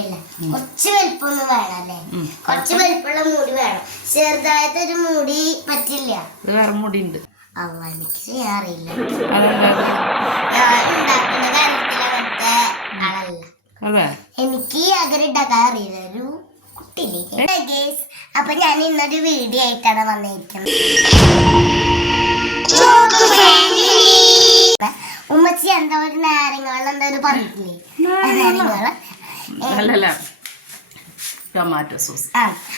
ഇല്ല. കുറച്ച് വലിപ്പമൊന്നും വേണം അല്ലേ കുറച്ച് വലിപ്പമുള്ള മുടി വേണം. ചെറുതായിട്ട് ഒരു മുടി പറ്റില്ല. വേറെ മുടി മുടിയുണ്ട്. അവ എനിക്ക് ചെയ്യാറില്ല ഉണ്ടാക്കുന്ന കാര്യത്തിൽ അങ്ങനത്തെ ആളല്ല. എനിക്ക് അങ്ങനെ ഉണ്ടാക്കാൻ അറിയില്ല. ഒരു കുട്ടിയില്ലേ? ഗേസ് അപ്പൊ ഞാൻ ഇന്നൊരു വീഡിയോ ആയിട്ടാണ് വന്നിരിക്കുന്നത്. ഉമ്മച്ചി എന്താ ഒരു നാരങ്ങ വെള്ളം എന്താ ഒരു പറഞ്ഞിട്ടില്ലേ? നാരങ്ങ വെള്ളം അല്ലല്ല. Tomato sauce.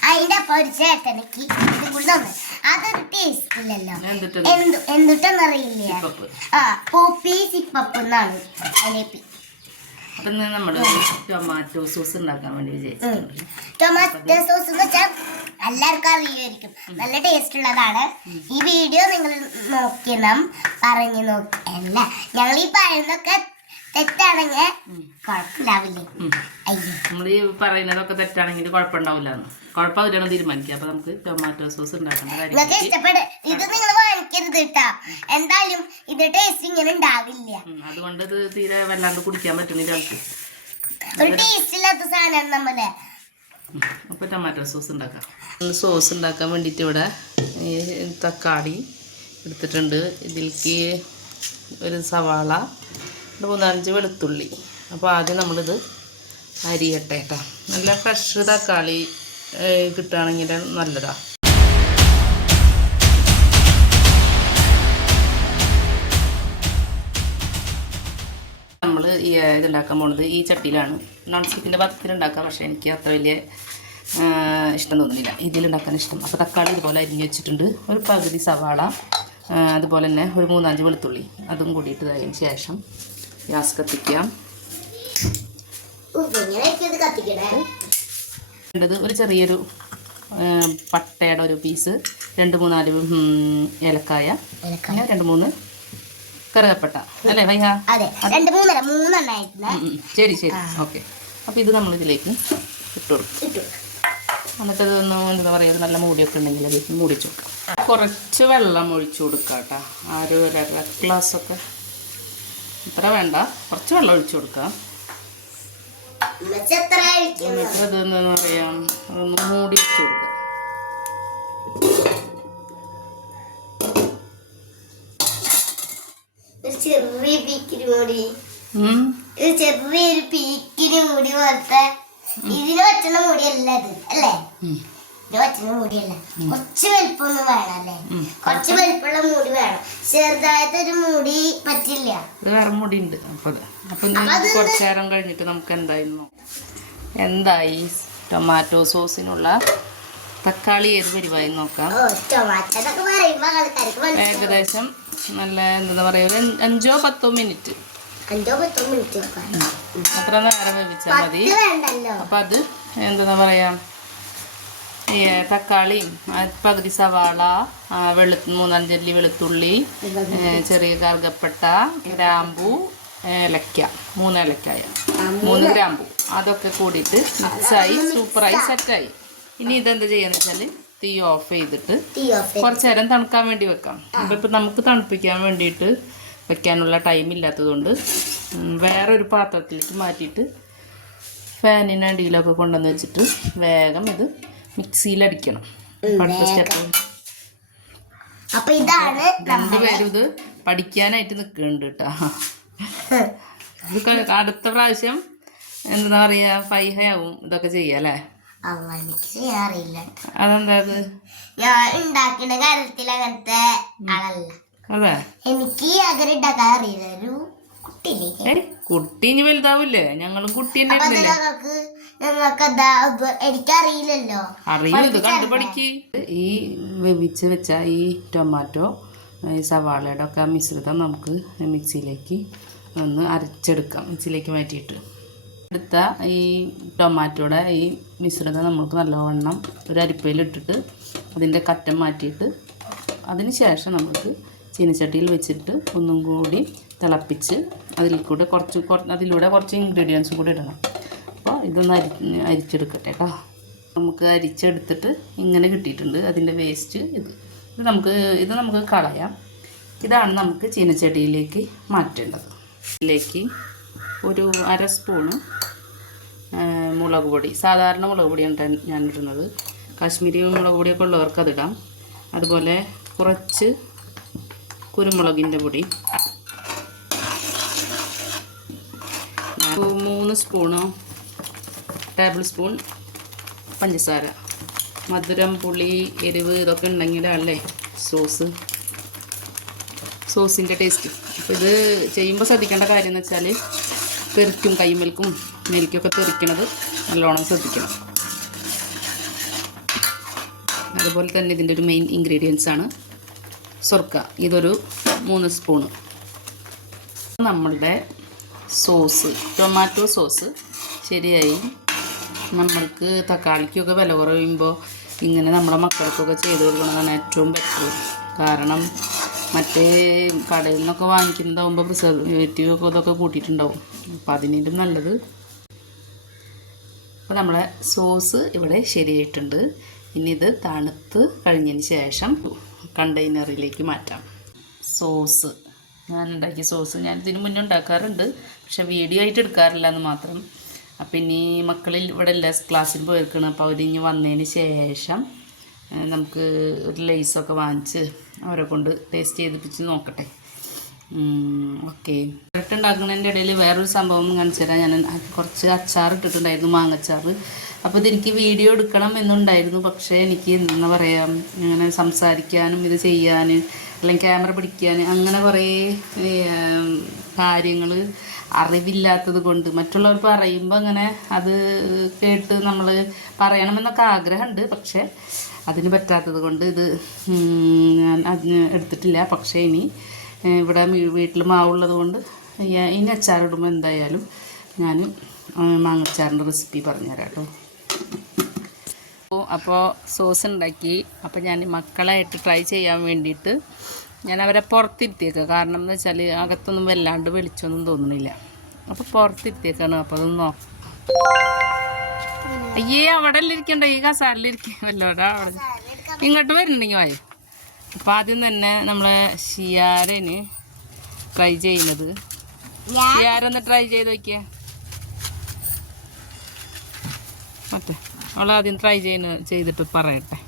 അതിന്റെ അപ്പൊ ഒരു ചേട്ടനക്ക് ഇത് കൂടി അതൊരു ടേസ്റ്റ് ഇല്ലല്ലോ. എന്ത് എന്തിട്ടെന്നറിയില്ല ആ പോപ്പി സിപ്പപ്പ് എന്നാണ് അതിലേക്ക്. അപ്പം നമ്മൾ ടൊമാറ്റോ സോസ് ഉണ്ടാക്കാൻ വേണ്ടി വിചാരിച്ചിട്ടുണ്ട്. ടൊമാറ്റോ സോസ് എന്ന് വെച്ചാൽ എല്ലാവർക്കും അറിയുമായിരിക്കും. നല്ല ടേസ്റ്റ് ഉള്ളതാണ്. ഈ വീഡിയോ നിങ്ങൾ നോക്കണം പറഞ്ഞു നോക്കി. അല്ല ഞങ്ങൾ ഈ പറയുന്നതൊക്കെ തെറ്റാണെങ്കിൽ കുഴപ്പമില്ലാവില്ലേ? നമ്മൾ ഈ പറയുന്നതൊക്കെ തെറ്റാണെങ്കിൽ കുഴപ്പമുണ്ടാവില്ല എന്ന്. കുഴപ്പമില്ലാന്ന് തീരുമാനിക്കുക അപ്പൊ നമുക്ക് ടൊമാറ്റോ സോസ് ഉണ്ടാക്കേണ്ട നിങ്ങൾക്ക് കാര്യം ഇഷ്ടപ്പെട്. ഇത് നിങ്ങൾ വാങ്ങിക്കരുത് കേട്ടാ എന്തായാലും ഇത് ടേസ്റ്റ് ഇങ്ങനെ ഉണ്ടാവില്ല. അതുകൊണ്ട് ഇത് തീരെ വല്ലാണ്ട് കുടിക്കാൻ പറ്റുന്നില്ല ആൾക്ക്. ഒരു ടേസ്റ്റ് ഇല്ലാത്ത സാധനം നമ്മളെ. അപ്പോൾ ടൊമാറ്റോ സോസ് ഉണ്ടാക്കാം. സോസ് ഉണ്ടാക്കാൻ വേണ്ടിയിട്ട് ഇവിടെ തക്കാളി എടുത്തിട്ടുണ്ട്. ഇതിലേക്ക് ഒരു സവാള മൂന്നാലഞ്ച് വെളുത്തുള്ളി. അപ്പോൾ ആദ്യം നമ്മളിത് അരിയട്ടെ കേട്ടോ നല്ല ഫ്രഷ് തക്കാളി കിട്ടുകയാണെങ്കിൽ നല്ലതാണ് നമ്മൾ ഈ ഇതുണ്ടാക്കാൻ പോണത് ഈ ചട്ടിയിലാണ്. നോൺ സ്റ്റിക്കിന്റെ പത്തിലുണ്ടാക്കാം പക്ഷേ എനിക്ക് അത്ര വലിയ ഇഷ്ടം തോന്നുന്നില്ല. ഇതിലുണ്ടാക്കാൻ ഇഷ്ടം. അപ്പോൾ തക്കാളി ഇതുപോലെ അരിഞ്ഞ് വെച്ചിട്ടുണ്ട്. ഒരു പകുതി സവാള അതുപോലെ തന്നെ ഒരു മൂന്നാഞ്ച് വെളുത്തുള്ളി. അതും കൂടിയിട്ട് ഇതായതിന് ശേഷം ഗ്യാസ് കത്തിക്കാം വേണ്ടത് ഒരു ചെറിയൊരു പട്ടയുടെ ഒരു പീസ് രണ്ട് മൂന്നാൽ ഏലക്കായ പിന്നെ രണ്ട് മൂന്ന് കറുകപ്പട്ട അല്ലേ ഉം. ശരി ശരി. ഓക്കെ. അപ്പോൾ ഇത് നമ്മൾ ഇതിലേക്ക് ഇട്ട് കൊടുക്കും. എന്നിട്ട് ഇതൊന്ന് എന്താ പറയുക നല്ല മൂടിയൊക്കെ ഉണ്ടെങ്കിൽ അത് മൂടിച്ചു കൊടുക്കാം. കുറച്ച് വെള്ളം ഒഴിച്ചു കൊടുക്കാം കേട്ടോ ആ ഒരു ഗ്ലാസ് ഗ്ലാസ്സൊക്കെ ഇത്ര വേണ്ട. കുറച്ച് വെള്ളം ഒഴിച്ചു കൊടുക്കാം. എന്നിട്ട് ഇത് എന്താ പറയുക മൂടി വെച്ച് കൊടുക്കാം. ഒരു ചെറിയ പീക്കിന് കൂടി ചെറിയൊരു പീക്കിന് കൂടി പോലത്തെ ഇതിന് വെച്ചുള്ള മുടിയല്ല ഇത് അല്ലേ? ഇത് പറ്റുന്ന മുടിയല്ല? കുറച്ച് വലിപ്പൊന്നും വേണം അല്ലേ? കുറച്ച് വലിപ്പമുള്ള മുടി വേണം. ചെറുതായിട്ട് ഒരു മുടി പറ്റില്ല. വേറെ മുടി ഉണ്ട് അപ്പൊ നേരം കഴിഞ്ഞിട്ട് നമുക്ക് എന്തായിരുന്നു എന്തായി ടൊമാറ്റോ സോസിനുള്ള തക്കാളി ഏത് പരിവായി നോക്കാം. ഏകദേശം നല്ല എന്താ പറയുക ഒരു അഞ്ചോ പത്തോ മിനിറ്റ് അത്ര നേരം വേവിച്ചാൽ മതി. അപ്പൊ അത് എന്താ പറയുക ഈ തക്കാളിയും പകുതി സവാള വെളു മൂന്നഞ്ചല്ലി വെളുത്തുള്ളി ചെറിയ കറുകപ്പട്ട ഗ്രാമ്പു ഏലക്ക മൂന്ന് ഏലക്കായ മൂന്ന് ഗ്രാമ്പു. അതൊക്കെ കൂടിയിട്ട് മിക്സായി സൂപ്പറായി സെറ്റായി. ഇനി ഇതെന്താ ചെയ്യാന്ന് വെച്ചാൽ തീ ഓഫ് ചെയ്തിട്ട് കുറച്ച് നേരം തണുക്കാൻ വേണ്ടി വെക്കാം. അപ്പൊ ഇപ്പം നമുക്ക് തണുപ്പിക്കാൻ വേണ്ടിയിട്ട് വെക്കാനുള്ള ടൈം ഇല്ലാത്തതുകൊണ്ട് വേറൊരു പാത്രത്തിലേക്ക് മാറ്റിയിട്ട് ഫാനിനടിയിലൊക്കെ കൊണ്ടുവന്ന് വെച്ചിട്ട് വേഗം ഇത് മിക്സിയിലടിക്കണം. അടുത്ത സ്റ്റെപ്പ് അപ്പൊ ഇതാണ് രണ്ടുപേരും ഇത് പഠിക്കാനായിട്ട് നിൽക്കുന്നുണ്ട് കേട്ടോ. ഇത് അടുത്ത പ്രാവശ്യം എന്താ പറയുക ആവും ഇതൊക്കെ ചെയ്യാല്ലേ എനിക്ക് ചെയ്യാൻ അതെന്താ അത്? ഞാൻ ഉണ്ടാക്കുന്ന കാര്യത്തിൽ അങ്ങനത്തെ ആളല്ല. അതെ? എനിക്ക് അങ്ങനെ ഉണ്ടാക്കാൻ അറിയില്ല. ഒരു ഏ കുട്ടി ഇനി വലുതാവില്ലേ ഞങ്ങളും കുട്ടി തന്നെ ഞങ്ങൾക്ക് എനിക്കറിയില്ലല്ലോ. ഈ വേവിച്ച് വെച്ച ഈ ടൊമാറ്റോ ഈ സവാളയുടെ ഒക്കെ മിശ്രിതം നമുക്ക് മിക്സിയിലേക്ക് ഒന്ന് അരച്ചെടുക്കാം മിക്സിയിലേക്ക് മാറ്റിയിട്ട്. എടുത്ത ഈ ടൊമാറ്റോയുടെ ഈ മിശ്രിതം നമുക്ക് നല്ലവണ്ണം ഒരു അരിപ്പയിലിട്ടിട്ട് അതിന്റെ കറ്റം മാറ്റിയിട്ട് അതിന് ശേഷം നമുക്ക് ചീനച്ചട്ടിയിൽ വെച്ചിട്ട് ഒന്നും കൂടി തിളപ്പിച്ച് അതിൽ കൂടെ കുറച്ച് കുറ- അതിലൂടെ കുറച്ച് ഇൻഗ്രീഡിയൻസും കൂടി ഇടണം. ഇതൊന്ന് അരി അരിച്ചെടുക്കട്ടെ കേട്ടോ നമുക്ക് അരിച്ചെടുത്തിട്ട് ഇങ്ങനെ കിട്ടിയിട്ടുണ്ട്. അതിന്റെ വേസ്റ്റ് ഇത്. ഇത് നമുക്ക് ഇത് നമുക്ക് കളയാം. ഇതാണ് നമുക്ക് ചീനച്ചട്ടിയിലേക്ക് മാറ്റേണ്ടത്. ഇതിലേക്ക് ഒരു അര സ്പൂണ് മുളക് പൊടി. സാധാരണ മുളക് പൊടിയാണ് ഞാൻ ഇടുന്നത്. കാശ്മീരി മുളക് പൊടിയൊക്കെ ഉള്ളവർക്ക് അതിടാം അതുപോലെ കുറച്ച് കുരുമുളകിന്റെ പൊടി. മൂന്ന് സ്പൂണോ ടേബിൾ സ്പൂൺ പഞ്ചസാര മധുരം പുളി എരിവ് ഇതൊക്കെ ഉണ്ടെങ്കിലല്ലേ സോസ് സോസിന്റെ ടേസ്റ്റ് അപ്പോൾ ഇത് ചെയ്യുമ്പോൾ ശ്രദ്ധിക്കേണ്ട കാര്യം എന്ന് വെച്ചാൽ തെറിക്കും കൈമൽക്കും നെരിക്കൊക്കെ തെറിക്കണത് നല്ലോണം ശ്രദ്ധിക്കണം. അതുപോലെ തന്നെ ഇതിന്റെ ഒരു മെയിൻ ഇൻഗ്രീഡിയൻസ് ആണ് സ്വർക്ക ഇതൊരു മൂന്ന് സ്പൂണ് നമ്മളുടെ സോസ് ടൊമാറ്റോ സോസ് ശരിയായി നമ്മൾക്ക് തക്കാളിക്കൊക്കെ വില കുറയുമ്പോൾ ഇങ്ങനെ നമ്മുടെ മക്കൾക്കൊക്കെ ചെയ്ത് കൊടുക്കുന്നതാണ് ഏറ്റവും ബെറ്റർ കാരണം മറ്റേ കടയിൽ നിന്നൊക്കെ വാങ്ങിക്കുന്നതാകുമ്പോൾ പ്രിസർവേറ്റീവ് ഒക്കെ ഇതൊക്കെ കൂട്ടിയിട്ടുണ്ടാവും. അപ്പം അതിനേലും നല്ലത്. അപ്പോൾ നമ്മളെ സോസ് ഇവിടെ ശരിയായിട്ടുണ്ട്. ഇനി ഇത് തണുത്ത് കഴിഞ്ഞതിന് ശേഷം കണ്ടെയ്നറിലേക്ക് മാറ്റാം. സോസ് ഞാൻ ഉണ്ടാക്കിയ സോസ് ഞാൻ ഇതിന് മുന്നേ ഉണ്ടാക്കാറുണ്ട്. പക്ഷെ വീഡിയോ ആയിട്ട് എടുക്കാറില്ല എന്ന് മാത്രം. അപ്പം ഇനി മക്കളിൽ ഇവിടെ ഇല്ല ക്ലാസ്സിൽ പോയിരിക്കണം. അപ്പോൾ അവരിഞ്ഞ് വന്നതിന് ശേഷം നമുക്ക് ഒരു ലേസൊക്കെ വാങ്ങിച്ച് അവരെ കൊണ്ട് ടേസ്റ്റ് ചെയ്തിപ്പിച്ച് നോക്കട്ടെ. ഓക്കെ ഇരട്ട് ഉണ്ടാക്കുന്നതിന്റെ ഇടയിൽ വേറൊരു സംഭവം കാണിച്ചു ഞാൻ കുറച്ച് അച്ചാർ ഇട്ടിട്ടുണ്ടായിരുന്നു മാങ്ങച്ചാർ അപ്പോൾ ഇതെനിക്ക് വീഡിയോ എടുക്കണം എന്നുണ്ടായിരുന്നു. പക്ഷേ എനിക്ക് എന്താ പറയുക ഇങ്ങനെ സംസാരിക്കാനും ഇത് ചെയ്യാനും അല്ലെങ്കിൽ ക്യാമറ പിടിക്കാൻ അങ്ങനെ കുറേ കാര്യങ്ങൾ അറിവില്ലാത്തത് കൊണ്ട് മറ്റുള്ളവർ പറയുമ്പോൾ അങ്ങനെ അത് കേട്ട് നമ്മൾ പറയണമെന്നൊക്കെ ആഗ്രഹമുണ്ട്. പക്ഷേ അതിന് പറ്റാത്തത് കൊണ്ട് ഇത് ഞാൻ അതിന് എടുത്തിട്ടില്ല. പക്ഷേ ഇനി ഇവിടെ വീട്ടിൽ മാവുള്ളത് കൊണ്ട് ഇനി അച്ചാറിടുമ്പോൾ എന്തായാലും ഞാൻ മാങ്ങച്ചാറിന്റെ റെസിപ്പി പറഞ്ഞുതരാം കേട്ടോ. അപ്പോൾ സോസ് ഉണ്ടാക്കി. അപ്പോൾ ഞാൻ മക്കളായിട്ട് ട്രൈ ചെയ്യാൻ വേണ്ടിയിട്ട് ഞാൻ അവരെ പുറത്തിരുത്തിയേക്കുക കാരണം എന്ന് വെച്ചാൽ അകത്തൊന്നും വല്ലാണ്ട് വെളിച്ചൊന്നും തോന്നുന്നില്ല അപ്പോൾ പുറത്തിരുത്തിയേക്കാണ്. അപ്പോൾ അതൊന്ന് നോക്കാം. അയ്യേ അവിടെ ഇരിക്കണ്ട. ഈ കസാലിലിരിക്കുക വല്ലോടാ അവിടെ. ഇങ്ങോട്ട് വരുന്നുണ്ടെങ്കിൽ വായോ. അപ്പം ആദ്യം തന്നെ നമ്മളെ ഷിയാരന് ട്രൈ ചെയ്യുന്നത്. ഷിയാരൊന്ന് ട്രൈ ചെയ്ത് നോക്കിയേ. മറ്റേ അവളാദ്യം ട്രൈ ചെയ്യുന്ന ചെയ്തിട്ട് പറയട്ടെ.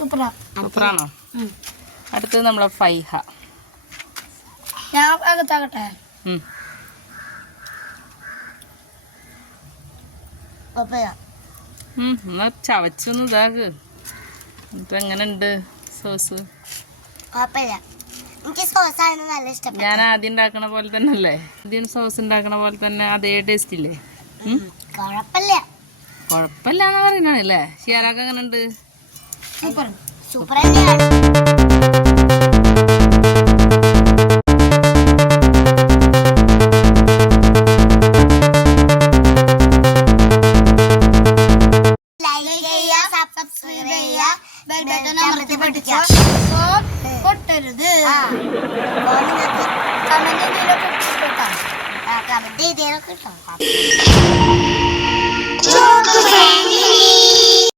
സൂപ്പറാ. സൂപ്പറാണോ? അടുത്തത് നമ്മളെ ഫൈഹ. ഞാൻ അകത്താകട്ടെ? എന്നാ ചവച്ചൊന്ന് ഇതാക്ക്. എന്നിട്ട് എങ്ങനെ ഉണ്ട് സോസ് ഞാൻ ആദ്യം ഉണ്ടാക്കണ പോലെ തന്നെ അല്ലേ ആദ്യം സോസ് ഉണ്ടാക്കണ പോലെ തന്നെ അതേ ടേസ്റ്റ് ഇല്ലേ? കൊഴപ്പല്ല കുഴപ്പമില്ല കുഴപ്പമില്ല. എന്ന് പറയുന്നല്ലേ ഷിയാറാക്ക് എങ്ങനെ ഉണ്ട് സൂപ്പർ സൂപ്പർ തന്നെയാണ് പൊട്ടരുത്. കമന്റ് ചെയ്തതിലൊക്കെ കിട്ടും